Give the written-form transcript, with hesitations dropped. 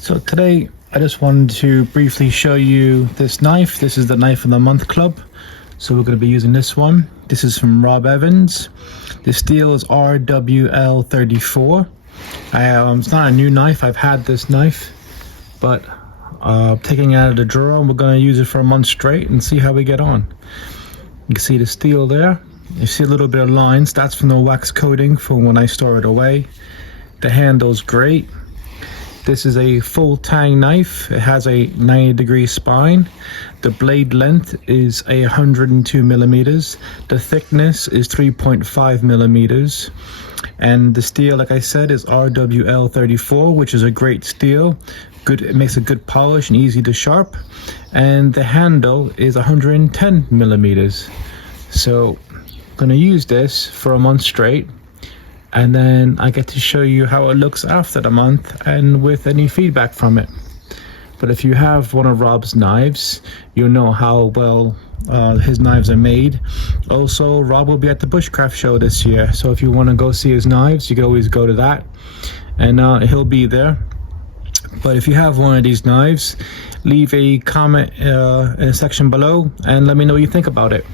So today I just wanted to briefly show you this knife. This is the Knife of the Month Club. So we're going to be using this one. This is from Rob Evans. The steel is RWL34. It's not a new knife. I've had this knife, but taking it out of the drawer, and we're going to use it for a month straight and see how we get on. You can see the steel there. You see a little bit of lines. That's from the wax coating from when I store it away. The handle's great. This is a full tang knife. It has a 90-degree spine. The blade length is 102 millimeters. The thickness is 3.5 millimeters. And the steel, like I said, is RWL34, which is a great steel. Good, it makes a good polish and easy to sharp. And the handle is 110 millimeters. So I'm gonna use this for a month straight, and then I get to show you how it looks after the month and with any feedback from it. But if you have one of Rob's knives, you'll know how well his knives are made. Also, Rob will be at the Bushcraft show this year, so if you want to go see his knives, you can always go to that, and he'll be there. But if you have one of these knives, leave a comment in the section below and let me know what you think about it.